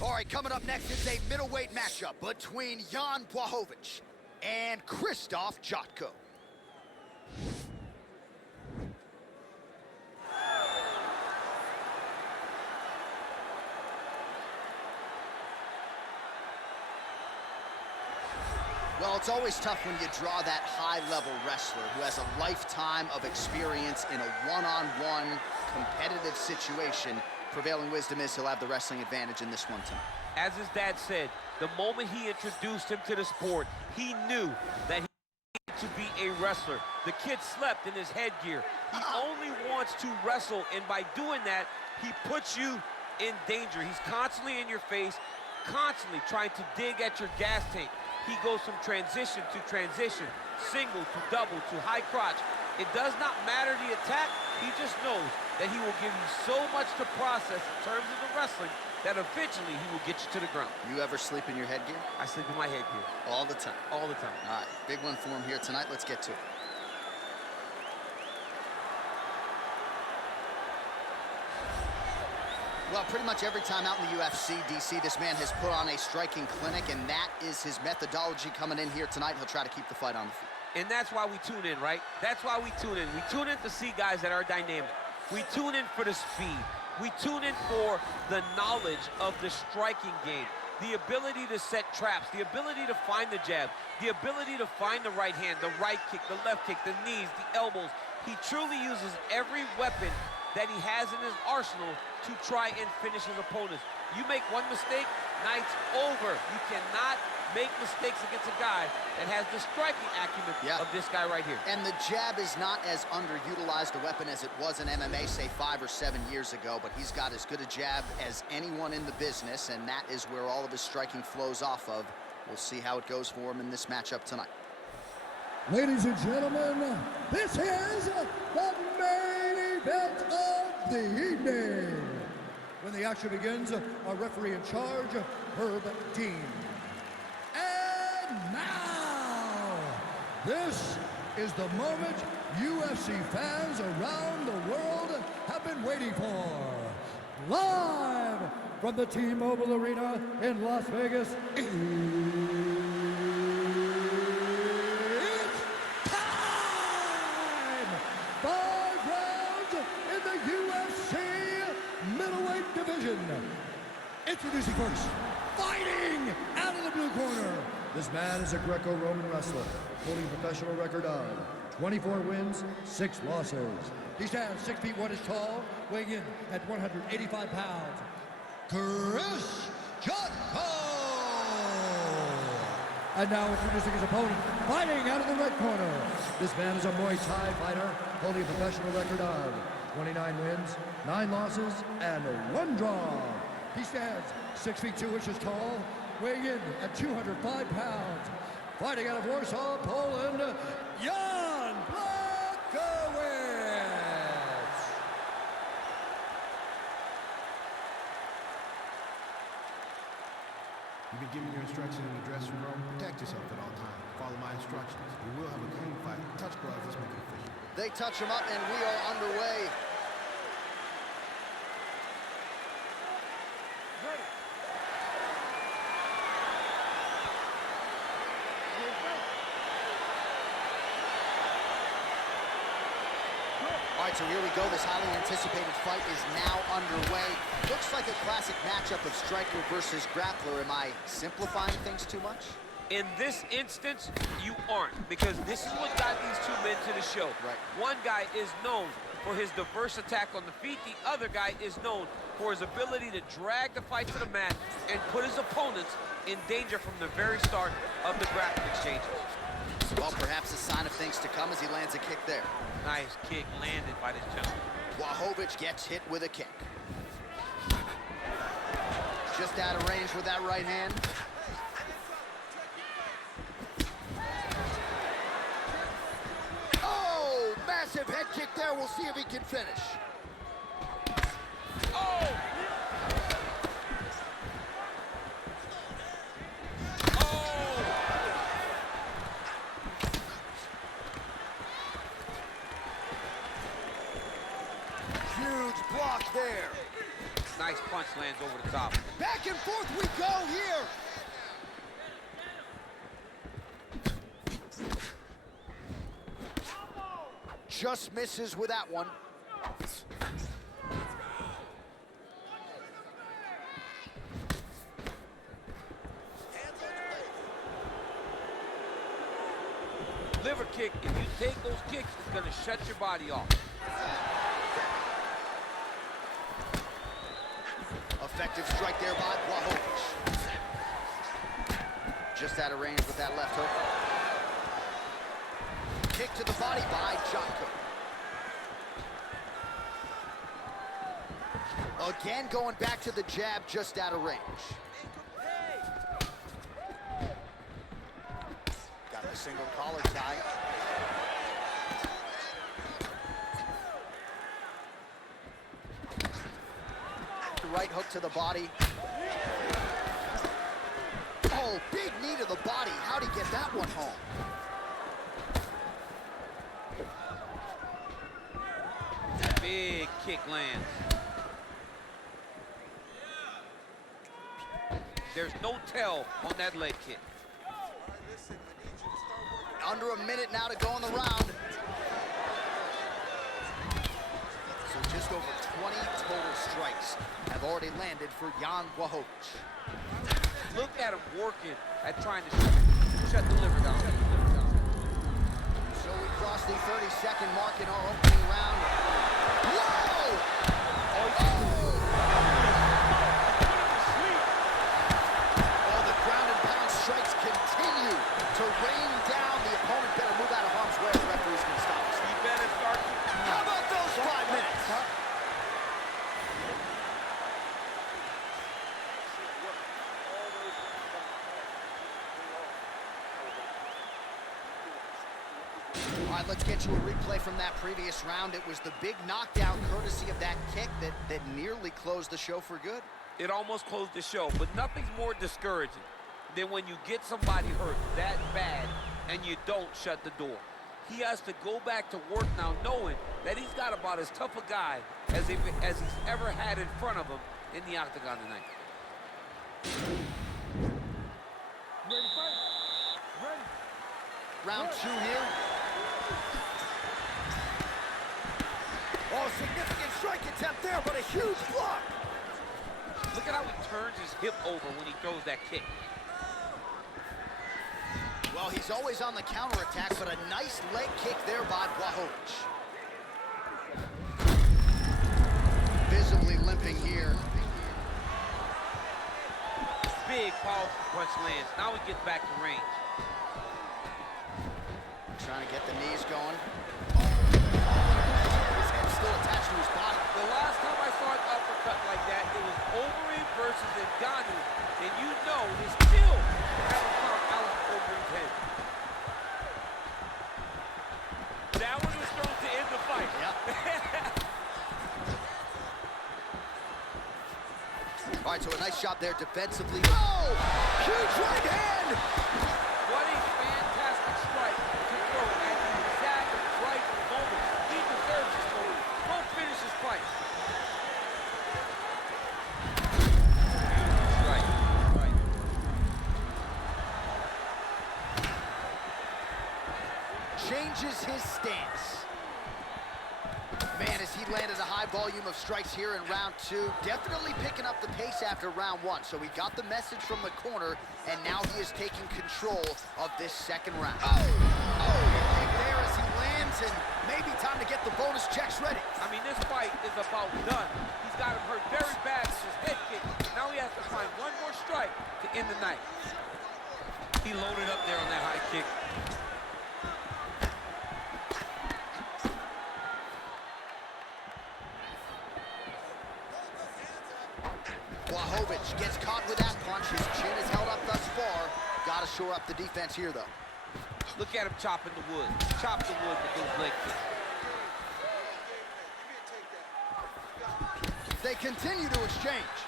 All right, coming up next is a middleweight matchup between Blachowicz and Krzysztoy Jotko. Well, it's always tough when you draw that high-level wrestler who has a lifetime of experience in a one-on-one competitive situation. Prevailing wisdom is he'll have the wrestling advantage in this one tonight. As his dad said, the moment he introduced him to the sport, he knew that he needed to be a wrestler. The kid slept in his headgear. He only wants to wrestle, and by doing that, he puts you in danger. He's constantly in your face, constantly trying to dig at your gas tank. He goes from transition to transition, single to double to high crotch. It does not matter the attack. He just knows that he will give you so much to process in terms of the wrestling that eventually he will get you to the ground. You ever sleep in your headgear? I sleep in my headgear. All the time? All the time. All right, big one for him here tonight. Let's get to it. Well, pretty much every time out in the UFC, DC, this man has put on a striking clinic, and that is his methodology coming in here tonight. He'll try to keep the fight on the feet. And that's why we tune in, right? That's why we tune in. We tune in to see guys that are dynamic. We tune in for the speed. We tune in for the knowledge of the striking game, the ability to set traps, the ability to find the jab, the ability to find the right hand, the right kick, the left kick, the knees, the elbows. He truly uses every weapon that he has in his arsenal to try and finish his opponents. You make one mistake, night's over. You cannot make mistakes against a guy that has the striking acumen of this guy right here. And the jab is not as underutilized a weapon as it was in MMA, say 5 or 7 years ago, but he's got as good a jab as anyone in the business, and that is where all of his striking flows off of. We'll see how it goes for him in this matchup tonight. Ladies and gentlemen, this is the main event of the evening. When the action begins, our referee in charge, Herb Dean. And now, this is the moment UFC fans around the world have been waiting for. Live from the T-Mobile Arena in Las Vegas. Introducing first, fighting out of the blue corner. This man is a Greco-Roman wrestler, holding a professional record of 24 wins, 6 losses. He stands 6 feet 1 inch tall, weighing in at 185 pounds. Krzysztoy! And now introducing his opponent, fighting out of the red corner. This man is a Muay Thai fighter, holding a professional record of 29 wins, 9 losses, and 1 draw. He stands 6 feet 2 inches tall, weighing in at 205 pounds. Fighting out of Warsaw, Poland, Blachowicz. You've been given your instructions in the dressing room. Protect yourself at all times. Follow my instructions. We will have a clean fight. Touch gloves. Let's make it official. They touch him up, and we are underway. All right, so here we go. This highly anticipated fight is now underway. Looks like a classic matchup of striker versus grappler. Am I simplifying things too much? In this instance, you aren't, because this is what got these two men to the show. Right. One guy is known for his diverse attack on the feet. The other guy is known for his ability to drag the fight to the mat and put his opponents in danger from the very start of the grappling exchanges. Well, perhaps a sign of things to come as he lands a kick there. Nice kick landed by this gentleman. Blachowicz gets hit with a kick. Just out of range with that right hand. Oh, massive head kick there. We'll see if he can finish. Oh! Huge block there. Nice punch lands over the top. Back and forth we go here. Just misses with that one. Liver kick, if you take those kicks, it's gonna shut your body off. Effective strike there by Blachowicz. Just out of range with that left hook. Kick to the body by Jotko. Again going back to the jab, just out of range. Got the single collar tie. Right hook to the body. Oh, big knee to the body. How'd he get that one home? Big kick lands. There's no tell on that leg kick. Under a minute now to go in the round. So just over 20 total strikes have already landed for Jan Blachowicz. Look at him working at trying to shut the liver down. So we cross the 30-second mark in our opening round. Whoa! Oh, the ground and pound strikes continue to rain down. The opponent better move out of harm's way. The referee's going to stop us. He better start. How about those 5 minutes? All right, let's get you a replay from that previous round. It was the big knockdown courtesy of that kick that nearly closed the show for good. It almost closed the show, but nothing's more discouraging than when you get somebody hurt that bad and you don't shut the door. He has to go back to work now knowing that he's got about as tough a guy as he's ever had in front of him in the octagon tonight. Ready, fight. Ready. Round 2 here. Oh, significant strike attempt there, but a huge block. Look at how he turns his hip over when he throws that kick. Well, he's always on the counterattack, but a nice leg kick there by Blachowicz. Visibly limping here. Big powerful punch lands. Now he gets back to range. Trying to get the knees going. His head's still attached to his body. The last time I saw an uppercut like that, it was Overeem versus Ngannou, and you know they still haven't found Alex Overeem's head. That one was thrown to end the fight. Yep. All right, so a nice shot there defensively. Oh! Huge right hand! What a fantastic strike to throw at the exact right moment. He deserves this moment. Go finish his fight. Right. Changes his stance. Man, as he landed a high volume of strikes here in round 2, definitely picking up the pace after round 1. So he got the message from the corner, and now he is taking control of this second round. Oh, kick there as he lands, and maybe time to get the bonus checks ready. I mean, this fight is about done. He's got him hurt very bad with his head kick. Now he has to find one more strike to end the night. He loaded up there on that high kick. Blachowicz gets caught with that punch. His chin is held up thus far. Got to shore up the defense here, though. Look at him chopping the wood. Chop the wood with those leg kicks. They continue to exchange.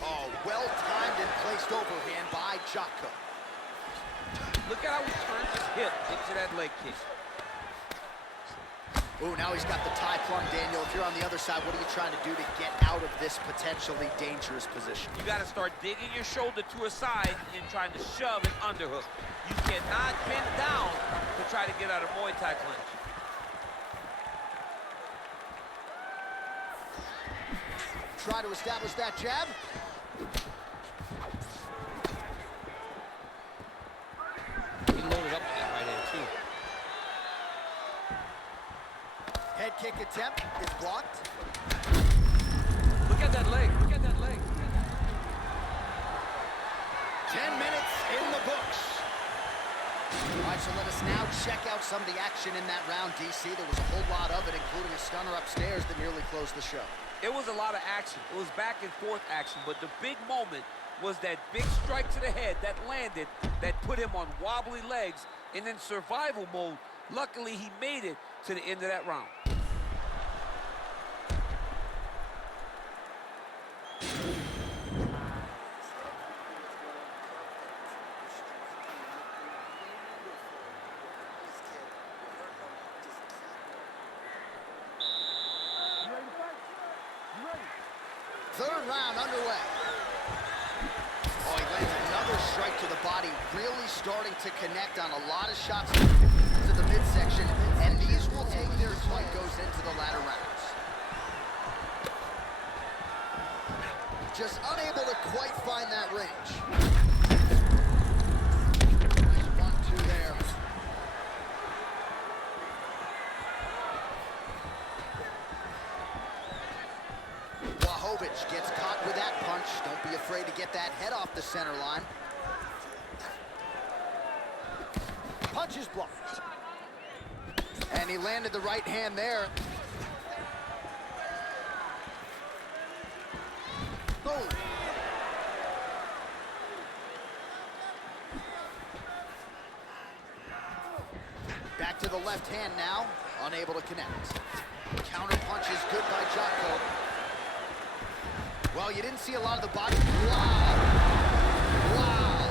Oh, well-timed and placed overhand by Jotko. Look at how he turns his hip into that leg kick. Ooh, now he's got the tie plum, Daniel. If you're on the other side, what are you trying to do to get out of this potentially dangerous position? You got to start digging your shoulder to a side and trying to shove an underhook. You cannot bend down to try to get out of Muay Thai clinch. Try to establish that jab. He loaded up with that right hand, too. Head kick attempt is blocked. Look at that leg. Look at that leg. 10 minutes in the books. All right, so let us now check out some of the action in that round, DC. There was a whole lot of it, including a stunner upstairs that nearly closed the show. It was a lot of action. It was back and forth action, but the big moment was that big strike to the head that landed, that put him on wobbly legs, and in survival mode, luckily he made it to the end of that round. Third round underway. Oh, he lands another strike to the body, really starting to connect on a lot of shots to the midsection, and these will take their toll goes into the latter rounds. Just unable to quite find that range. Nice 1-2 there. Blachowicz gets caught with that punch. Don't be afraid to get that head off the center line. Punch is blocked. And he landed the right hand there. Oh. Back to the left hand now. Unable to connect. Counter punch is good by Jotko. Well, you didn't see a lot of the body. Wow. Wow.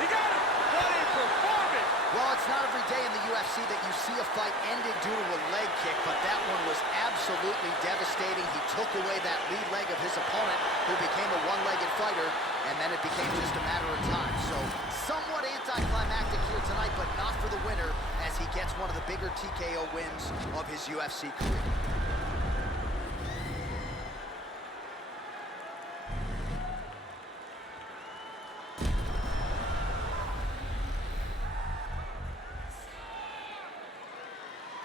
He got him! What a performance! Well, it's not every day in the UFC that you see a fight ended due to a leg kick, but that one was absolutely devastating. He took away that lead leg of his opponent, who became a one-legged fighter, and then it became just a matter of time. So, somewhat anticlimactic here tonight, but not for the winner, as he gets one of the bigger TKO wins of his UFC career.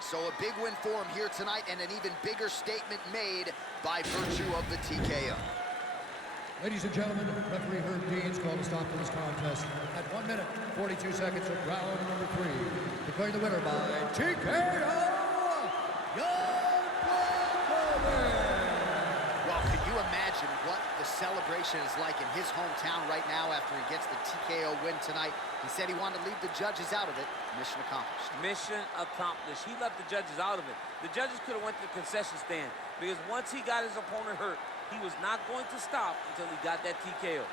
So a big win for him here tonight, and an even bigger statement made by virtue of the TKO. Ladies and gentlemen, referee Herb Dean's called a stop to this contest at 1 minute, 42 seconds of round number 3. Declaring the winner by TKO, Well, can you imagine what the celebration is like in his hometown right now after he gets the TKO win tonight? He said he wanted to leave the judges out of it. Mission accomplished. Mission accomplished. He left the judges out of it. The judges could have went to the concession stand, because once he got his opponent hurt, he was not going to stop until he got that TKO.